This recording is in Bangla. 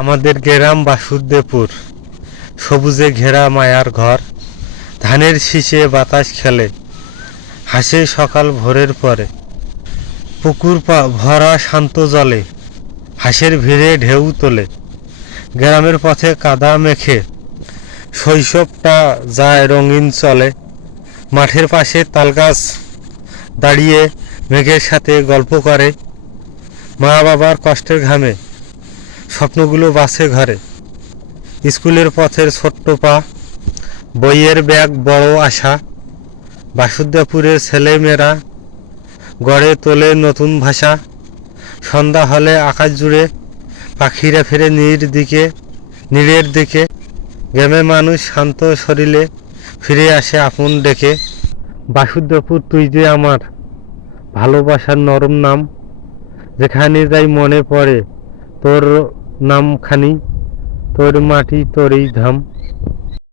আমাদের গ্রাম বাসুদেবপুর, সবুজে ঘেরা মায়ার ঘর। ধানের শীষে বাতাস খেলে, হাসে সকাল ভোরের পরে। পুকুর ভরা শান্ত জলে, হাঁসের ভিড়ে ঢেউ তোলে। গ্রামের পথে কাদা মেখে শৈশবটা যায় রঙিন চলে। মাঠের পাশে তালগাছ দাঁড়িয়ে মেঘের সাথে গল্প করে। মা বাবার কষ্টের ঘামে স্বপ্নগুলো বাসে ঘরে। স্কুলের পথের ছোট্ট পা, বইয়ের ব্যাগ বড় আশা। বাসুদেবপুরের ছেলেমেয়েরা গড়ে তোলে নতুন ভাষা। সন্ধ্যা হলে আকাশ জুড়ে পাখিরা ফেরে নীড়ের দিকে। গ্রামে মানুষ শান্ত শরীরে ফিরে আসে আপন ডেকে। বাসুদেবপুর তুই যে আমার ভালোবাসার নরম নাম, যেখানে যাই মনে পড়ে তোর নামখানি, তোর মাটি তোরই ধাম।